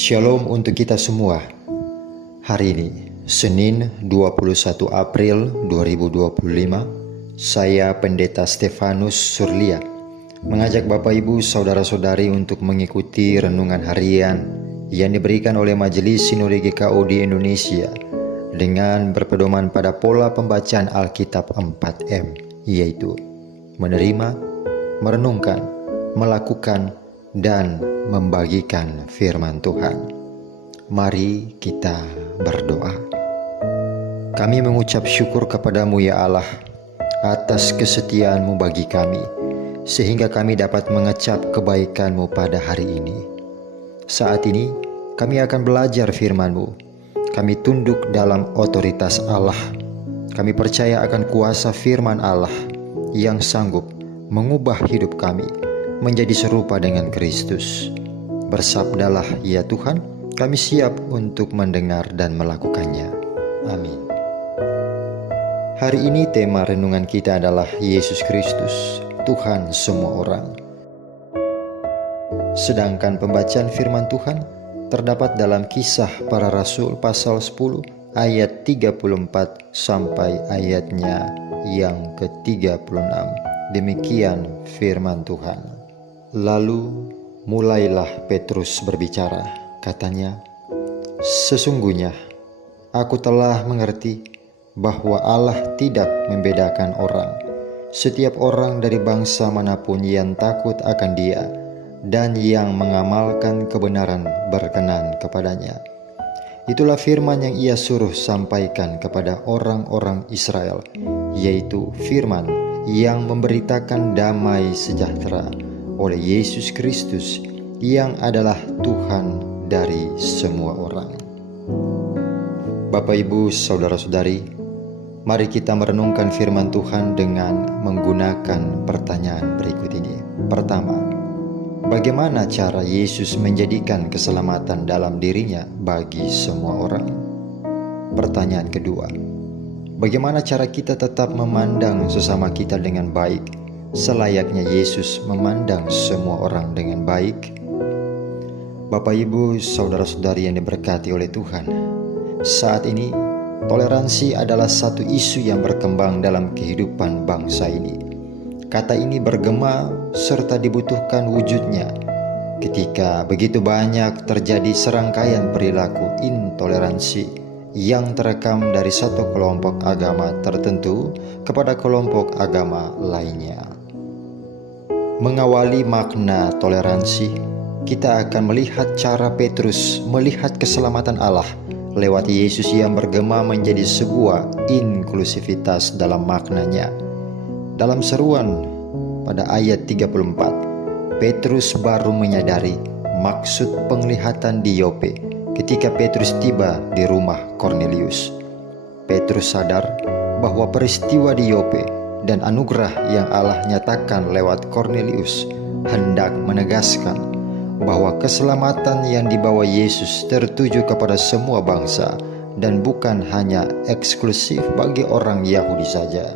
Shalom untuk kita semua. Hari ini, Senin 21 April 2025, saya Pendeta Stefanus Surlia mengajak Bapak Ibu Saudara-saudari untuk mengikuti renungan harian yang diberikan oleh Majelis Sinode GKO di Indonesia dengan berpedoman pada pola pembacaan Alkitab 4M, yaitu menerima, merenungkan, melakukan, dan membagikan firman Tuhan. Mari kita berdoa. Kami mengucap syukur kepadamu ya Allah atas kesetiaan-Mu bagi kami, sehingga kami dapat mengecap kebaikan-Mu pada hari ini. Saat ini kami akan belajar firman-Mu. Kami tunduk dalam otoritas Allah. Kami percaya akan kuasa firman Allah yang sanggup mengubah hidup kami menjadi serupa dengan Kristus. Bersabdalah ya Tuhan, kami siap untuk mendengar dan melakukannya. Amin. Hari ini tema renungan kita adalah Yesus Kristus, Tuhan semua orang. Sedangkan pembacaan firman Tuhan terdapat dalam Kisah Para Rasul pasal 10 ayat 34 sampai ayatnya yang ke-36. Demikian firman Tuhan. Lalu mulailah Petrus berbicara, katanya, "Sesungguhnya aku telah mengerti bahwa Allah tidak membedakan orang. Setiap orang dari bangsa manapun yang takut akan Dia dan yang mengamalkan kebenaran berkenan kepadanya. Itulah firman yang Ia suruh sampaikan kepada orang-orang Israel, yaitu firman yang memberitakan damai sejahtera oleh Yesus Kristus yang adalah Tuhan dari semua orang." Bapak, Ibu, Saudara-saudari, mari kita merenungkan firman Tuhan dengan menggunakan pertanyaan berikut ini. Pertama, bagaimana cara Yesus menjadikan keselamatan dalam dirinya bagi semua orang? Pertanyaan kedua, bagaimana cara kita tetap memandang sesama kita dengan baik, selayaknya Yesus memandang semua orang dengan baik? Bapak, Ibu, Saudara-saudari yang diberkati oleh Tuhan, saat ini toleransi adalah satu isu yang berkembang dalam kehidupan bangsa ini. Kata ini bergema serta dibutuhkan wujudnya ketika begitu banyak terjadi serangkaian perilaku intoleransi yang terekam dari satu kelompok agama tertentu kepada kelompok agama lainnya. Mengawali makna toleransi, kita akan melihat cara Petrus melihat keselamatan Allah lewat Yesus yang bergema menjadi sebuah inklusivitas dalam maknanya. Dalam seruan pada ayat 34, Petrus baru menyadari maksud penglihatan di Yope ketika Petrus tiba di rumah Kornelius. Petrus sadar bahwa peristiwa di Yope dan anugerah yang Allah nyatakan lewat Kornelius hendak menegaskan bahwa keselamatan yang dibawa Yesus tertuju kepada semua bangsa dan bukan hanya eksklusif bagi orang Yahudi saja.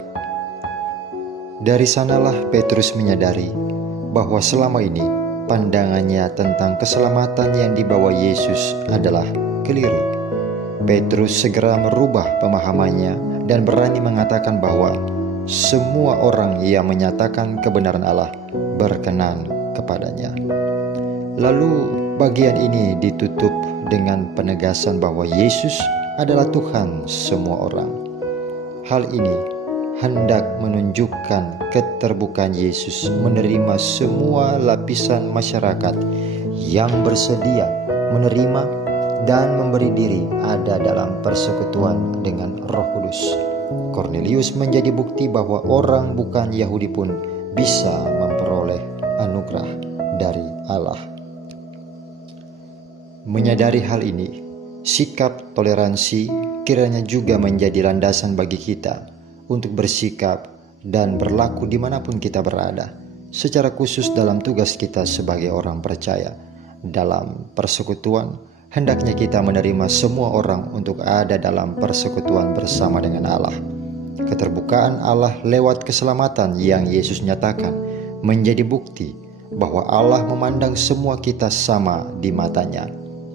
Dari sanalah Petrus menyadari bahwa selama ini pandangannya tentang keselamatan yang dibawa Yesus adalah keliru. Petrus segera merubah pemahamannya dan berani mengatakan bahwa semua orang yang menyatakan kebenaran Allah berkenan kepadanya. Lalu bagian ini ditutup dengan penegasan bahwa Yesus adalah Tuhan semua orang. Hal ini hendak menunjukkan keterbukaan Yesus menerima semua lapisan masyarakat yang bersedia menerima dan memberi diri ada dalam persekutuan dengan Roh Kudus. Kornelius menjadi bukti bahwa orang bukan Yahudi pun bisa memperoleh anugerah dari Allah. Menyadari hal ini, sikap toleransi kiranya juga menjadi landasan bagi kita untuk bersikap dan berlaku dimanapun kita berada, secara khusus dalam tugas kita sebagai orang percaya. Dalam persekutuan, hendaknya kita menerima semua orang untuk ada dalam persekutuan bersama dengan Allah. Keterbukaan Allah lewat keselamatan yang Yesus nyatakan menjadi bukti bahwa Allah memandang semua kita sama di matanya.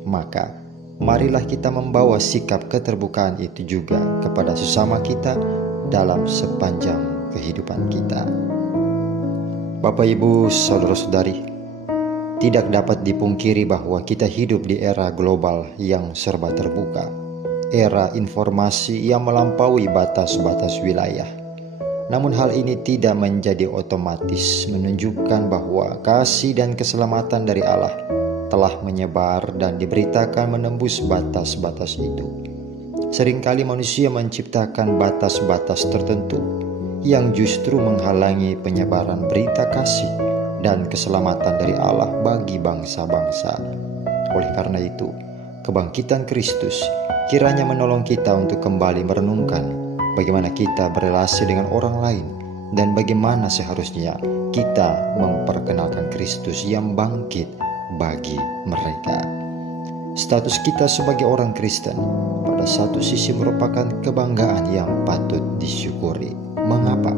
maka marilah kita membawa sikap keterbukaan itu juga kepada sesama kita dalam sepanjang kehidupan kita. Bapak, Ibu, saudara-saudari, tidak dapat dipungkiri bahwa kita hidup di era global yang serba terbuka, era informasi yang melampaui batas-batas wilayah. Namun hal ini tidak menjadi otomatis menunjukkan bahwa kasih dan keselamatan dari Allah telah menyebar dan diberitakan menembus batas-batas itu. Seringkali manusia menciptakan batas-batas tertentu yang justru menghalangi penyebaran berita kasih dan keselamatan dari Allah bagi bangsa-bangsa. Oleh karena itu, kebangkitan Kristus kiranya menolong kita untuk kembali merenungkan bagaimana kita berelasi dengan orang lain dan bagaimana seharusnya kita memperkenalkan Kristus yang bangkit bagi mereka. Status kita sebagai orang Kristen pada satu sisi merupakan kebanggaan yang patut disyukuri. Mengapa?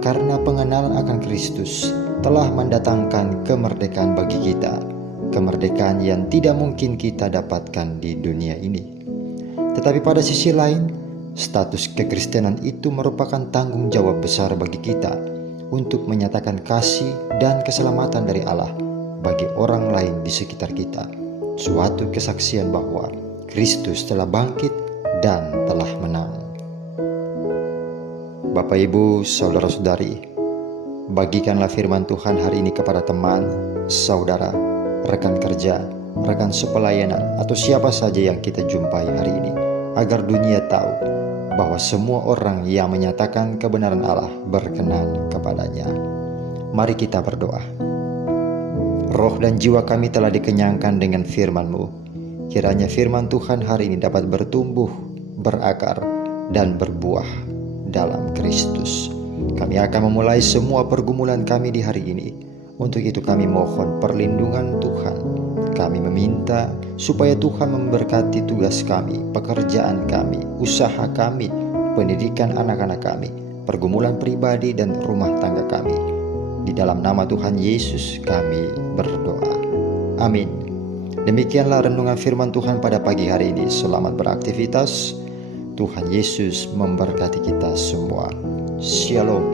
Karena pengenalan akan Kristus telah mendatangkan kemerdekaan bagi kita, kemerdekaan yang tidak mungkin kita dapatkan di dunia ini. Tetapi pada sisi lain, status kekristenan itu merupakan tanggung jawab besar bagi kita untuk menyatakan kasih dan keselamatan dari Allah bagi orang lain di sekitar kita. Suatu kesaksian bahwa Kristus telah bangkit dan telah menang. Bapak, Ibu, saudara-saudari, bagikanlah firman Tuhan hari ini kepada teman, saudara, rekan kerja, rekan sepelayanan, atau siapa saja yang kita jumpai hari ini, agar dunia tahu bahwa semua orang yang menyatakan kebenaran Allah berkenan kepadanya. Mari kita berdoa. Roh dan jiwa kami telah dikenyangkan dengan firman-Mu. Kiranya firman Tuhan hari ini dapat bertumbuh, berakar, dan berbuah dalam Kristus. Kami akan memulai semua pergumulan kami di hari ini. Untuk itu kami mohon perlindungan Tuhan. Kami meminta supaya Tuhan memberkati tugas kami, pekerjaan kami, usaha kami, pendidikan anak-anak kami, pergumulan pribadi dan rumah tangga kami. Di dalam nama Tuhan Yesus kami berdoa. Amin. Demikianlah renungan firman Tuhan pada pagi hari ini. Selamat beraktivitas. Tuhan Yesus memberkati kita semua. Shalom.